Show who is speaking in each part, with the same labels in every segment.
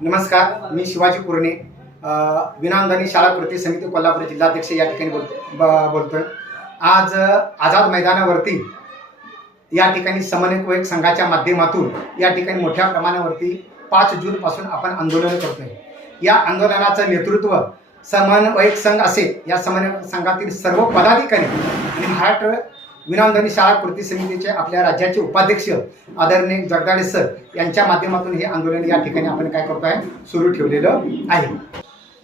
Speaker 1: नमस्कार मी शिवाजी कुरणे. विनामदानी शाळा कृती समिती कोल्हापूर जिल्हाध्यक्ष या ठिकाणी बोलतो ब- बोलतोय. आज आझाद मैदानावरती या ठिकाणी समन्वयक संघाच्या माध्यमातून या ठिकाणी मोठ्या प्रमाणावरती पाच जूनपासून आपण आंदोलन करतोय. या आंदोलनाचं नेतृत्व समन्वयक संघ असेल या समन्वयक संघातील सर्व पदाधिकारी आणि महाराष्ट्र विनामधनी शाळा कृती समितीचे आपल्या राज्याचे उपाध्यक्ष आदरणीय जगदाळे सर यांच्या माध्यमातून हे आंदोलन या ठिकाणी आपण काय करतो आहे सुरू ठेवलेलं आहे.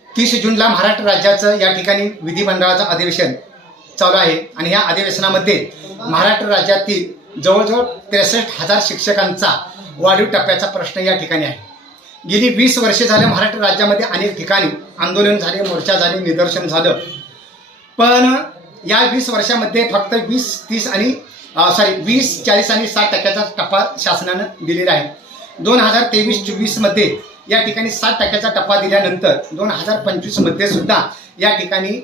Speaker 1: तीस जूनला महाराष्ट्र राज्याचं या ठिकाणी विधिमंडळाचं अधिवेशन चालू आहे. आणि या अधिवेशनामध्ये महाराष्ट्र राज्यातील जवळजवळ त्रेसष्ट हजार शिक्षकांचा वाढीव टप्प्याचा प्रश्न या ठिकाणी आहे. गेली वीस वर्षे झाले महाराष्ट्र राज्यामध्ये अनेक ठिकाणी आंदोलन झाले मोर्चा झाले निदर्शन झालं. पण या वीस वर्षामध्ये फक्त वीस तीस आणि सॉरी वीस चाळीस आणि साठ टक्क्याचा टप्पा शासनानं दिलेला आहे. दोन हजार तेवीस चोवीसमध्ये या ठिकाणी सात टक्क्याचा टप्पा दिल्यानंतर दोन हजार पंचवीसमध्ये सुद्धा या ठिकाणी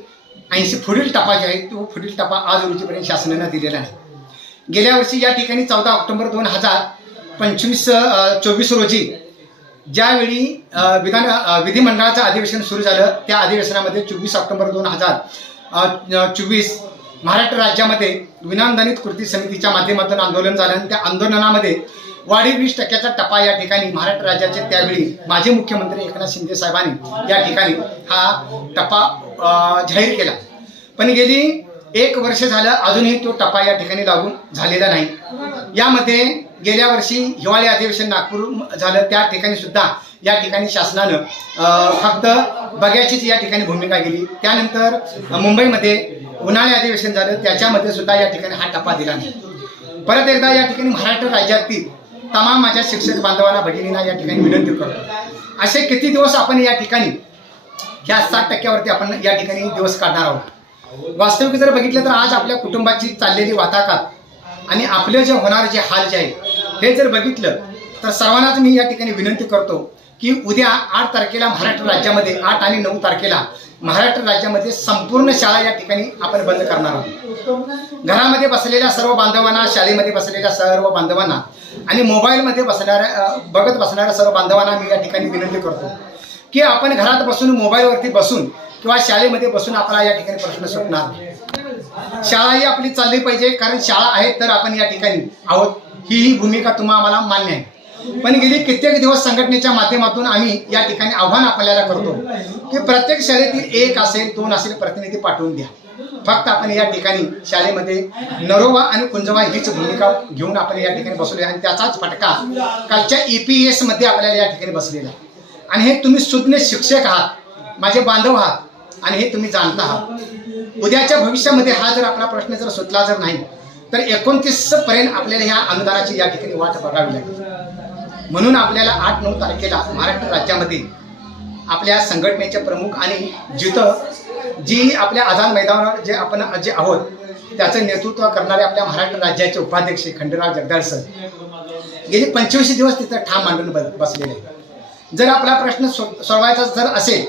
Speaker 1: ऐंशी पुढील टप्पा जे आहे तो पुढील टप्पा आज रोजीपर्यंत शासनानं दिलेला आहे. गेल्या वर्षी या ठिकाणी चौदा ऑक्टोबर दोन हजार पंचवीस चोवीस रोजी ज्यावेळी विधान विधिमंडळाचं अधिवेशन सुरू झालं त्या अधिवेशनामध्ये चोवीस ऑक्टोबर दोन हजार चोवीस महाराष्ट्र राज्यामध्ये विनांदनित कृती समितीच्या माध्यमातून आंदोलन झालं आणि त्या आंदोलनामध्ये वाढीव वीस टक्क्याचा टपा या ठिकाणी महाराष्ट्र राज्याचे त्यावेळी माजी मुख्यमंत्री एकनाथ शिंदे साहेबांनी या ठिकाणी हा टपा जाहीर केला. पण गेली एक वर्ष झालं अजूनही तो टपा या ठिकाणी लागू झालेला नाही. यामध्ये गेल्या वर्षी हिवाळी अधिवेशन नागपूर झालं त्या ठिकाणी सुद्धा या ठिकाणी शासनानं फक्त बघ्याचीच या ठिकाणी भूमिका केली. त्यानंतर मुंबईमध्ये उन्हाळी अधिवेशन झालं त्याच्यामध्ये सुद्धा या ठिकाणी हा टप्पा दिला नाही. परत एकदा या ठिकाणी महाराष्ट्र राज्यातील तमाम माझ्या शिक्षक बांधवांना भगिनींना या ठिकाणी विनंती करतो. असे किती दिवस आपण या ठिकाणी ह्या साठ टक्क्यावरती आपण या ठिकाणी दिवस काढणार आहोत? वास्तविक जर बघितलं तर आज आपल्या कुटुंबाची चाललेली वाताकात आणि आपले जे होणारे जे हाल जे आहे हे जर बघितलं तर सर्वांनाच मी या ठिकाणी विनंती करतो की उद्या आठ तारखेला महाराष्ट्र राज्यामध्ये आठ आणि नऊ तारखेला महाराष्ट्र राज्यामध्ये संपूर्ण शाळा या ठिकाणी आपण बंद करणार आहोत. घरामध्ये बसलेल्या सर्व बांधवांना शाळेमध्ये बसलेल्या सर्व बांधवांना आणि मोबाईलमध्ये बसणाऱ्या बघत बसणाऱ्या सर्व बांधवांना मी या ठिकाणी विनंती करतो की आपण घरात बसून मोबाईलवरती बसून किंवा शाळेमध्ये बसून आपला या ठिकाणी प्रश्न सुटणार शाळा ही आपली चालली पाहिजे कारण शाळा आहे तर आपण या ठिकाणी आहोत. ही ही भूमिका तुम्हा आम्हाला मान्य आहे. पण गेली कित्येक दिवस संघटनेच्या माध्यमातून आम्ही या ठिकाणी आव्हान आपल्याला करतो की प्रत्येक शाळेतील एक असेल दोन असेल प्रतिनिधी पाठवून द्या. फक्त आपण या ठिकाणी शाळेमध्ये नरोवा आणि कुंजवा हीच भूमिका घेऊन आपण या ठिकाणी बसवले आणि त्याचाच फटका कालच्या ईपीएसमध्ये आपल्याला या ठिकाणी बसलेला आणि हे तुम्ही सुज्ञ शिक्षक आहात माझे बांधव आहात आणि हे तुम्ही जाणता आहात. उद्याच्या भविष्यामध्ये हा जर आपला प्रश्न जर सुटला जर नाही तर एकोणतीस पर्यंत आपल्याला ह्या अनुदानाची या ठिकाणी वाट बघावी लागेल. म्हणून आपल्याला आठ नऊ तारखेला महाराष्ट्र राज्यामध्ये आपल्या संघटनेचे प्रमुख आणि जिथं जी आपल्या आझाद मैदानावर जे आपण जे आहोत त्याचं नेतृत्व करणारे आपल्या महाराष्ट्र राज्याचे उपाध्यक्ष खंडराव जगदाळ सर गेले पंचवीस दिवस तिथं ठाम मांडून ब- बसलेले जर आपला प्रश्न सो- सोडवायचा जर असेल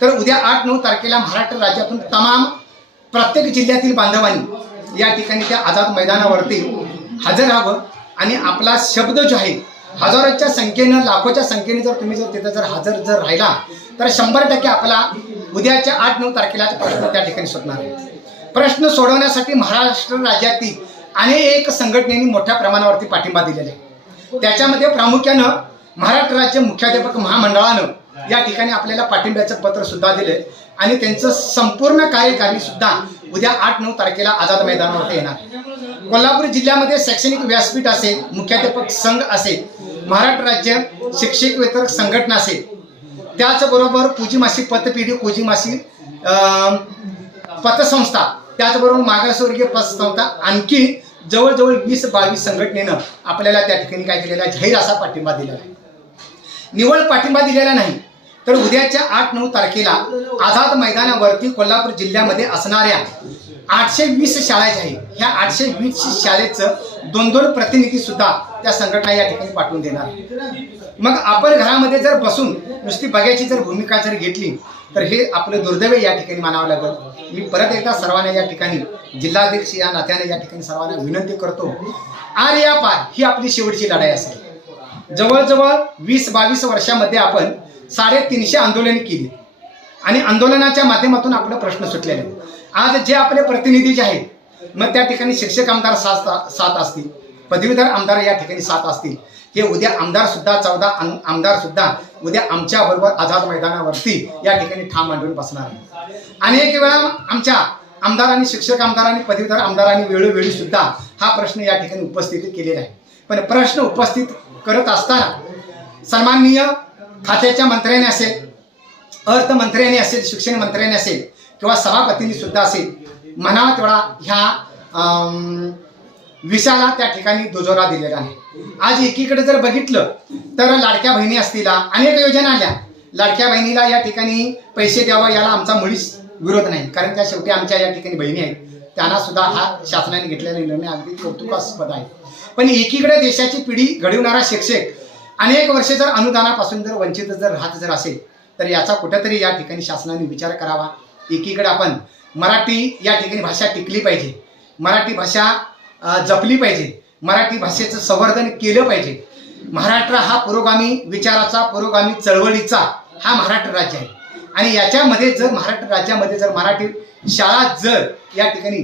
Speaker 1: तर उद्या आठ नऊ तारखेला महाराष्ट्र राज्यातून तमाम प्रत्येक जिल्ह्यातील बांधवांनी या ठिकाणी त्या आझाद मैदानावरती हजर राहावं आणि आपला शब्द जो आहे हजारोच्या संख्येनं लाखोच्या संख्येने जर तुम्ही जर तिथं जर हजर जर राहिला तर शंभर टक्के आपला उद्याच्या आठ नऊ तारखेला प्रश्न त्या ठिकाणी सुटणार आहे. प्रश्न सोडवण्यासाठी महाराष्ट्र राज्यातील अनेक संघटनेने मोठ्या प्रमाणावरती पाठिंबा दिलेला आहे. त्याच्यामध्ये प्रामुख्यानं महाराष्ट्र राज्य मुख्याध्यापक महामंडळानं या ठिकाणी आपल्याला पाठिंब्याचं पत्र सुद्धा दिलंय. आणि त्यांचं संपूर्ण कार्यकारिणी सुद्धा उद्या आठ नऊ तारखेला आझाद मैदानावरती येणार. कोल्हापूर जिल्ह्यामध्ये शैक्षणिक व्यासपीठ असेल मुख्याध्यापक संघ असेल महाराष्ट्र राज्य शिक्षक वेतन संघटना असेल. त्याचबरोबर कुजीमासी पतपिढी कुजीमासी अं, पतसंस्था त्याचबरोबर मागासवर्गीय पतसंस्था आणखी जवळजवळ वीस बावीस संघटनेनं आपल्याला त्या ठिकाणी काय केलेला आहे? जाहीर असा पाठिंबा दिलेला आहे. निवड पाठिंबा दिलेला नाही. तर उद्याच्या आठ नऊ तारखेला आझाद मैदानावरती कोल्हापूर जिल्ह्यामध्ये असणाऱ्या आठशे वीस शाळा ज्या आहेत ह्या आठशे वीस शाळेचं दोन दोन प्रतिनिधी सुद्धा त्या संघटना या ठिकाणी पाठवून देणार मग आपण घरामध्ये जर बसून नुसती बघायची जर भूमिका जर घेतली तर हे आपलं दुर्दैव या ठिकाणी मानावं लागेल. मी परत एकदा सर्वांना या ठिकाणी जिल्हाध्यक्ष या नात्याने या ठिकाणी सर्वांना विनंती करतो आर या पार ही आपली शेवटची लढाई असेल. जवळजवळ वीस बावीस वर्षामध्ये आपण साडेतीनशे आंदोलन केली. आणि आंदोलनाच्या माध्यमातून आपले प्रश्न सुटलेले. आज जे आपले प्रतिनिधी जे आहेत मग त्या ठिकाणी शिक्षक आमदार सात सात असतील. पदवीधर आमदार या ठिकाणी सात असतील. हे उद्या आमदार सुद्धा चौदा आमदार सुद्धा उद्या आमच्या बरोबर आझाद मैदानावरती या ठिकाणी ठाम मांडून बसणार आहे अनेक वेळा आमच्या आमदारांनी शिक्षक आमदारांनी पदवीधर आमदारांनी वेळोवेळी सुद्धा हा प्रश्न या ठिकाणी उपस्थित केलेला आहे. पण प्रश्न उपस्थित करत असताना सन्माननीय खात्याच्या मंत्र्याने असेल अर्थमंत्र्याने असेल शिक्षण मंत्र्याने असेल किंवा सभापतींनी सुद्धा असेल म्हणावा तेवढा ह्या विषाला विषयाला त्या ठिकाणी दुजोरा दिलेला आहे. आज एकीकडे जर बघितलं तर लाडक्या बहिणी असतील अनेक योजना आल्या. लाडक्या बहिणीला या ठिकाणी पैसे द्यावा याला आमचा मुळीच विरोध नाही. कारण त्या शेवटी आमच्या या ठिकाणी बहिणी आहेत. त्यांना सुद्धा हा शासनाने घेतलेला निर्णय अगदी कौतुकास्पद आहे. पण एकीकडे देशाची पिढी घडवणारा शिक्षक अनेक वर्षे जर अनुदानापासून जर वंचित जर राहत जर असेल तर याचा कुठेतरी या ठिकाणी शासनाने विचार करावा. एकीकडे आपण मराठी या ठिकाणी भाषा टिकली पाहिजे. मराठी भाषा जपली पाहिजे. मराठी भाषेचं संवर्धन केलं पाहिजे. महाराष्ट्र हा पुरोगामी विचाराचा पुरोगामी चळवळीचा हा महाराष्ट्र राज्य आहे. आणि याच्यामध्ये जर महाराष्ट्र राज्यामध्ये जर मराठी शाळा जर या ठिकाणी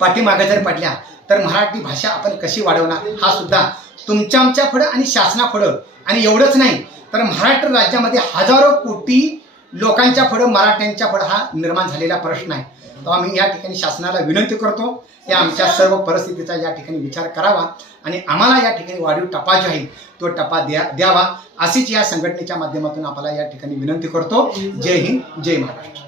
Speaker 1: पाठीमागे जर पडल्या तर मराठी भाषा आपण कशी वाढवणार हा सुद्धा तुमच्या आमच्या पुढं आणि शासनापुढं. आणि एवढंच नाही तर महाराष्ट्र राज्यामध्ये हजारो कोटी लोकांच्या पुढं मराठ्यांच्या पुढं हा निर्माण झालेला प्रश्न आहे. तो आम्ही या ठिकाणी शासनाला विनंती करतो या आमच्या सर्व परिस्थितीचा या ठिकाणी विचार करावा आणि आम्हाला या ठिकाणी वाढीव टपा जो आहे तो टपा द्या द्यावा. अशीच या संघटनेच्या माध्यमातून आम्हाला या ठिकाणी विनंती करतो. जय हिंद जय महाराष्ट्र.